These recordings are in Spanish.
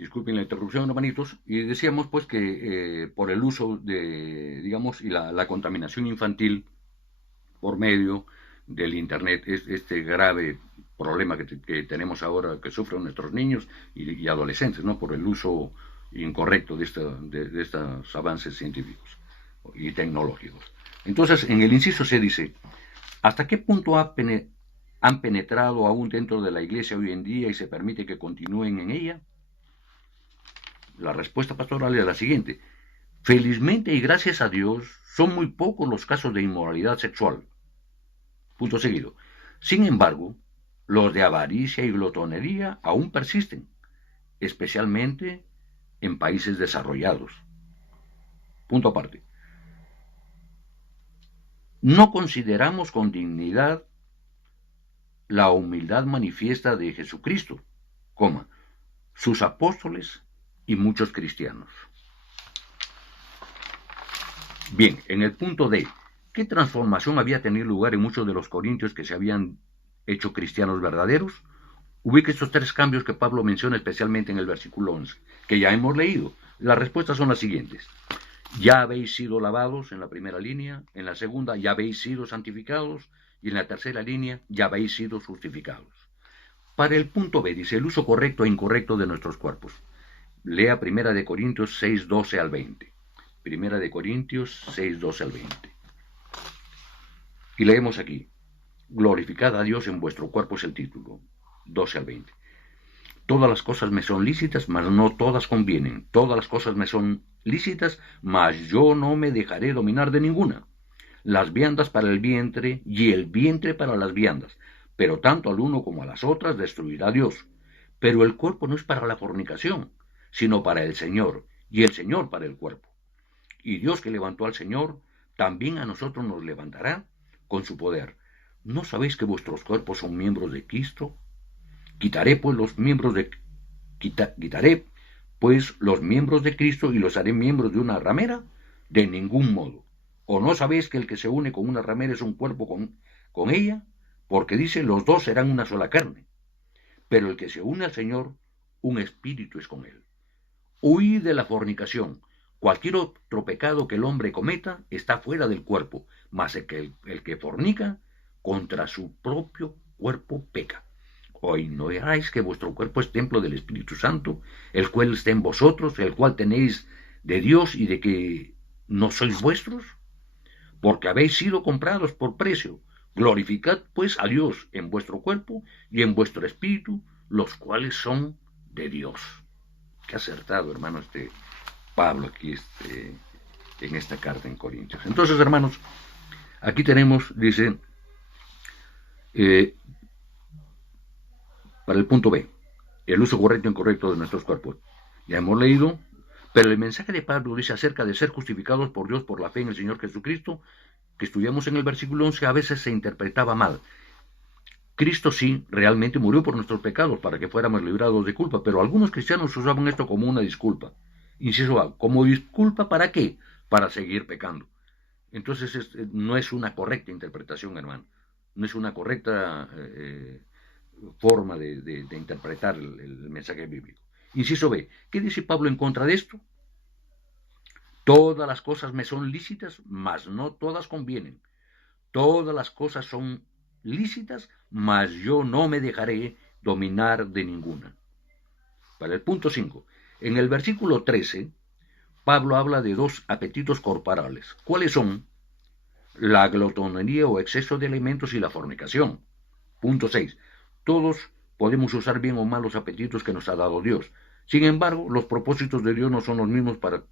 Disculpen la interrupción, hermanitos, y decíamos pues que por el uso de, digamos, y la contaminación infantil por medio del Internet, es este grave problema que tenemos ahora, que sufren nuestros niños y adolescentes, ¿no? Por el uso incorrecto de estos avances científicos y tecnológicos. Entonces, en el inciso se dice, ¿hasta qué punto han penetrado aún dentro de la iglesia hoy en día y se permite que continúen en ella? La respuesta pastoral es la siguiente. Felizmente y gracias a Dios, son muy pocos los casos de inmoralidad sexual. Punto seguido. Sin embargo, los de avaricia y glotonería aún persisten, especialmente en países desarrollados. Punto aparte. No consideramos con dignidad la humildad manifiesta de Jesucristo, coma, sus apóstoles y muchos cristianos. Bien, en el punto D, ¿qué transformación había tenido lugar en muchos de los corintios que se habían hecho cristianos verdaderos? Ubique estos tres cambios que Pablo menciona especialmente en el versículo 11, que ya hemos leído. Las respuestas son las siguientes. Ya habéis sido lavados en la primera línea, en la segunda ya habéis sido santificados y en la tercera línea ya habéis sido justificados. Para el punto B dice el uso correcto e incorrecto de nuestros cuerpos. Lea 1 Corintios 6, 12 al 20. 1 Corintios 6, 12 al 20. Y leemos aquí, glorificad a Dios en vuestro cuerpo es el título, 12 al 20. Todas las cosas me son lícitas, mas no todas convienen. Todas las cosas me son lícitas, mas yo no me dejaré dominar de ninguna. Las viandas para el vientre y el vientre para las viandas, pero tanto al uno como a las otras destruirá Dios. Pero el cuerpo no es para la fornicación, sino para el Señor, y el Señor para el cuerpo. Y Dios que levantó al Señor, también a nosotros nos levantará con su poder. ¿No sabéis que vuestros cuerpos son miembros de Cristo? Quitaré pues los miembros de quitaré pues los miembros de Cristo y los haré miembros de una ramera, de ningún modo. ¿O no sabéis que el que se une con una ramera es un cuerpo con ella? Porque dice, los dos serán una sola carne. Pero el que se une al Señor, un espíritu es con él. Huid de la fornicación. Cualquier otro pecado que el hombre cometa está fuera del cuerpo, mas el que fornica contra su propio cuerpo peca. ¿O ignoráis que vuestro cuerpo es templo del Espíritu Santo, el cual está en vosotros, el cual tenéis de Dios y de que no sois vuestros? Porque habéis sido comprados por precio. Glorificad pues a Dios en vuestro cuerpo y en vuestro espíritu, los cuales son de Dios. Qué acertado, hermano, Pablo aquí en esta carta en Corintios. Entonces, hermanos, aquí tenemos, dice, eh, para el punto B, el uso correcto e incorrecto de nuestros cuerpos. Ya hemos leído, pero el mensaje de Pablo dice acerca de ser justificados por Dios por la fe en el Señor Jesucristo, que estudiamos en el versículo 11, a veces se interpretaba mal. Cristo sí realmente murió por nuestros pecados para que fuéramos librados de culpa, pero algunos cristianos usaban esto como una disculpa. Inciso A, ¿como disculpa para qué? Para seguir pecando. Entonces no es una correcta interpretación, hermano. No es una correcta forma de interpretar el mensaje bíblico. Inciso B, ¿qué dice Pablo en contra de esto? Todas las cosas me son lícitas, mas no todas convienen. Todas las cosas son lícitas, mas yo no me dejaré dominar de ninguna. Para el punto 5, en el versículo 13, Pablo habla de dos apetitos corporales. ¿Cuáles son? La glotonería o exceso de alimentos y la fornicación. Punto 6. Todos podemos usar bien o mal los apetitos que nos ha dado Dios. Sin embargo, los propósitos de Dios no son los mismos para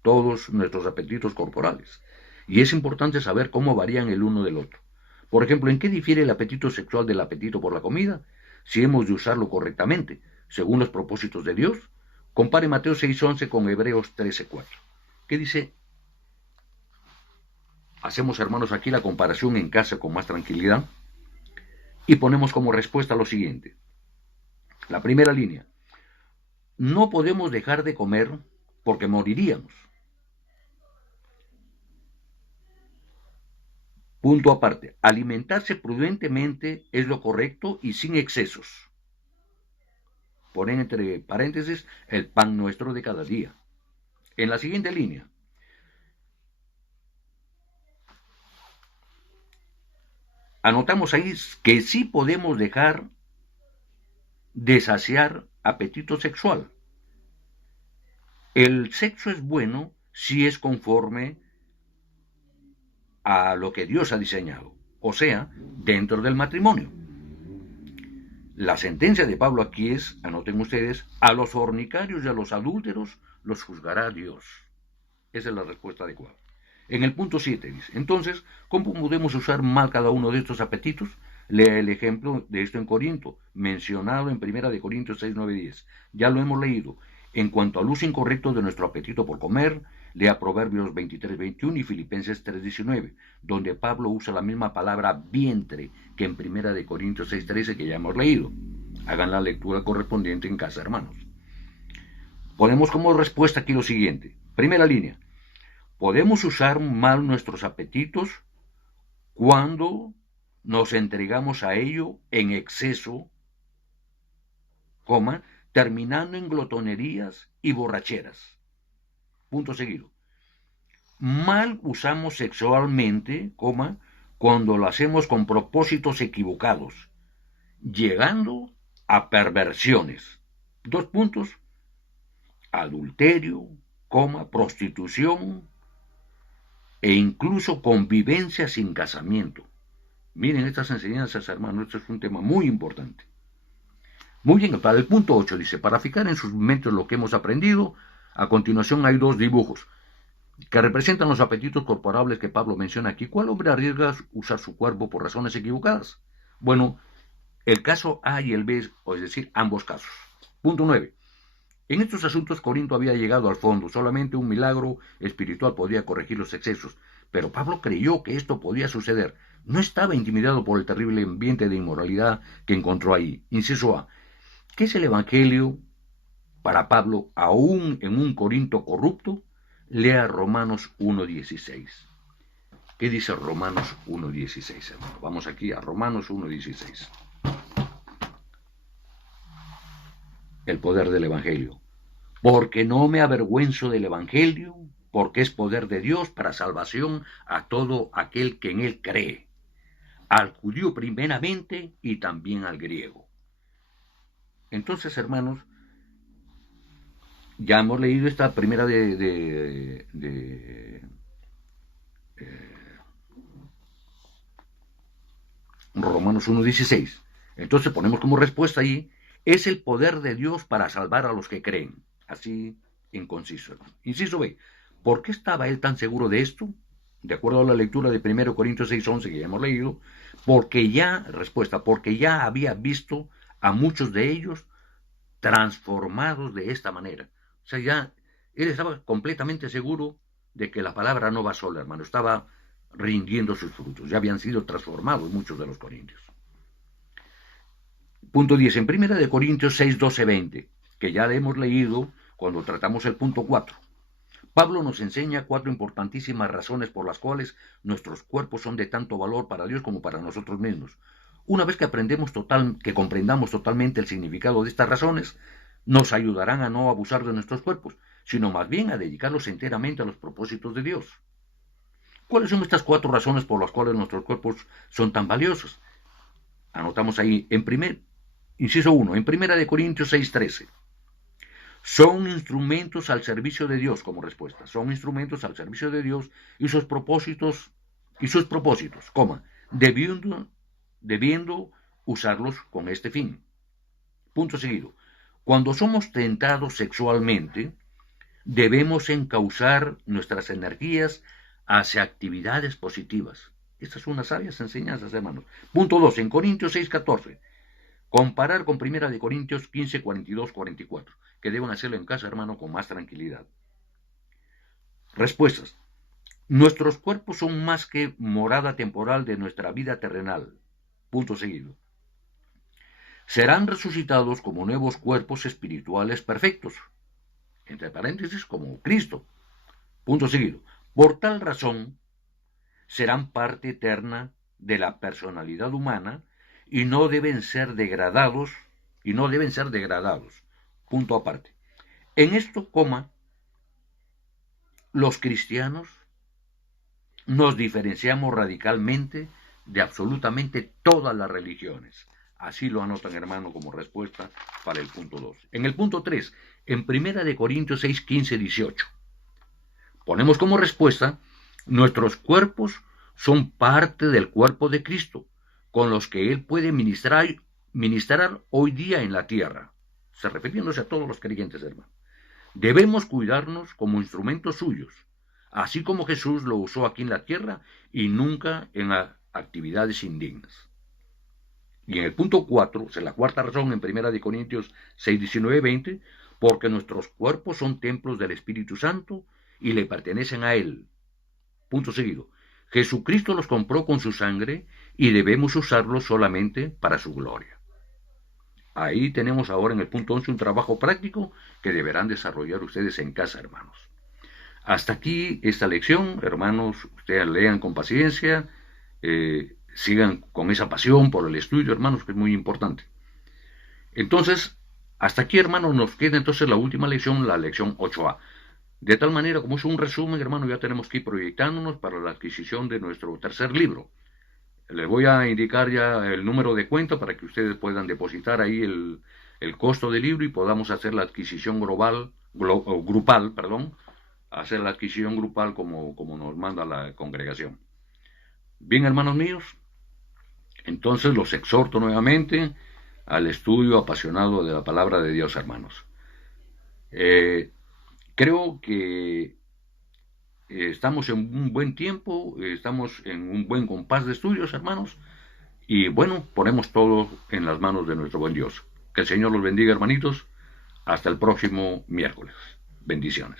todos nuestros apetitos corporales. Y es importante saber cómo varían el uno del otro. Por ejemplo, ¿en qué difiere el apetito sexual del apetito por la comida? Si hemos de usarlo correctamente, según los propósitos de Dios. Compare Mateo 6:11 con Hebreos 13:4. ¿Qué dice? Hacemos, hermanos, aquí la comparación en casa con más tranquilidad y ponemos como respuesta lo siguiente. La primera línea. No podemos dejar de comer porque moriríamos. Punto aparte. Alimentarse prudentemente es lo correcto y sin excesos. ponen entre paréntesis el pan nuestro de cada día. En la siguiente línea, anotamos ahí que sí podemos dejar de saciar apetito sexual. El sexo es bueno si es conforme a lo que Dios ha diseñado, o sea, dentro del matrimonio. La sentencia de Pablo aquí es, anoten ustedes, a los fornicarios y a los adúlteros los juzgará Dios. Esa es la respuesta adecuada. En el punto 7 dice, entonces, ¿cómo podemos usar mal cada uno de estos apetitos? Lea el ejemplo de esto en Corinto, mencionado en 1 Corintios 6, 9, 10. Ya lo hemos leído. En cuanto al uso incorrecto de nuestro apetito por comer, lea Proverbios 23, 21 y Filipenses 3, 19, donde Pablo usa la misma palabra vientre que en 1 Corintios 6, 13 que ya hemos leído. Hagan la lectura correspondiente en casa, hermanos. Ponemos como respuesta aquí lo siguiente. Primera línea. Podemos usar mal nuestros apetitos cuando nos entregamos a ello en exceso, terminando en glotonerías y borracheras. Punto seguido. Mal usamos sexualmente, cuando lo hacemos con propósitos equivocados, llegando a perversiones. 2 puntos. Adulterio, prostitución e incluso convivencia sin casamiento. Miren estas enseñanzas, hermanos, esto es un tema muy importante. Muy bien, para el punto 8 dice, para fijar en sus mentes lo que hemos aprendido, a continuación hay 2 dibujos que representan los apetitos corporales que Pablo menciona aquí. ¿Cuál hombre arriesga usar su cuerpo por razones equivocadas? Bueno, el caso A y el B, es decir, ambos casos. Punto 9. En estos asuntos Corinto había llegado al fondo, solamente un milagro espiritual podía corregir los excesos, pero Pablo creyó que esto podía suceder. No estaba intimidado por el terrible ambiente de inmoralidad que encontró ahí. Inciso A. ¿Qué es el Evangelio para Pablo aún en un Corinto corrupto? Lea Romanos 1.16. ¿Qué dice Romanos 1.16, hermano? Vamos aquí a Romanos 1.16. El poder del Evangelio. Porque no me avergüenzo del Evangelio, porque es poder de Dios para salvación a todo aquel que en él cree, al judío primeramente y también al griego. Entonces, hermanos, ya hemos leído esta primera Romanos 1.16. Entonces ponemos como respuesta ahí, es el poder de Dios para salvar a los que creen. Así, inconciso. Inciso B. ¿Por qué estaba él tan seguro de esto? De acuerdo a la lectura de 1 Corintios 6:11 que ya hemos leído, porque ya había visto a muchos de ellos transformados de esta manera. O sea, ya él estaba completamente seguro de que la palabra no va sola, hermano, estaba rindiendo sus frutos, ya habían sido transformados muchos de los corintios. Punto 10, en 1 Corintios 6, 12, 20, que ya le hemos leído cuando tratamos el punto 4. Pablo nos enseña 4 importantísimas razones por las cuales nuestros cuerpos son de tanto valor para Dios como para nosotros mismos. Una vez que comprendamos totalmente el significado de estas razones, nos ayudarán a no abusar de nuestros cuerpos, sino más bien a dedicarlos enteramente a los propósitos de Dios. ¿Cuáles son estas 4 razones por las cuales nuestros cuerpos son tan valiosos? Anotamos ahí, inciso 1, en 1 Corintios 6:13. Son instrumentos al servicio de Dios, como respuesta. Son instrumentos al servicio de Dios y sus propósitos, debiendo usarlos con este fin. Punto seguido. Cuando somos tentados sexualmente, debemos encauzar nuestras energías hacia actividades positivas. Estas son unas sabias enseñanzas, hermanos. Punto 2. En Corintios 6:14. Comparar con 1 Corintios 15, 42, 44, que deben hacerlo en casa, hermano, con más tranquilidad. Respuestas. Nuestros cuerpos son más que morada temporal de nuestra vida terrenal. Punto seguido. Serán resucitados como nuevos cuerpos espirituales perfectos. Entre paréntesis, como Cristo. Punto seguido. Por tal razón, serán parte eterna de la personalidad humana y no deben ser degradados y no deben ser degradados. Punto aparte. En esto, los cristianos nos diferenciamos radicalmente de absolutamente todas las religiones. Así lo anotan, hermano, como respuesta para el punto 2. En el punto 3, en 1 Corintios 6, 15, 18, ponemos como respuesta: nuestros cuerpos son parte del cuerpo de Cristo, con los que Él puede ministrar hoy día en la tierra. Se refiriéndose a todos los creyentes, hermano. Debemos cuidarnos como instrumentos suyos, así como Jesús lo usó aquí en la tierra y nunca en actividades indignas. Y en el punto 4, o sea, la cuarta razón, en 1 Corintios 6, 19, 20, porque nuestros cuerpos son templos del Espíritu Santo y le pertenecen a Él. Punto seguido. Jesucristo los compró con su sangre y debemos usarlos solamente para su gloria. Ahí tenemos ahora en el punto 11 un trabajo práctico que deberán desarrollar ustedes en casa, hermanos. Hasta aquí esta lección, hermanos. Ustedes lean con paciencia, sigan con esa pasión por el estudio, hermanos, que es muy importante. Entonces, hasta aquí, hermanos, nos queda entonces la última lección, la lección 8A. De tal manera, como es un resumen, hermano, ya tenemos que ir proyectándonos para la adquisición de nuestro tercer libro. Les voy a indicar ya el número de cuenta para que ustedes puedan depositar ahí el costo del libro y podamos hacer la adquisición grupal, hacer la adquisición grupal como nos manda la congregación. Bien, hermanos míos, entonces los exhorto nuevamente al estudio apasionado de la palabra de Dios, hermanos. Creo que estamos en un buen tiempo, estamos en un buen compás de estudios, hermanos, y bueno, ponemos todo en las manos de nuestro buen Dios. Que el Señor los bendiga, hermanitos. Hasta el próximo miércoles. Bendiciones.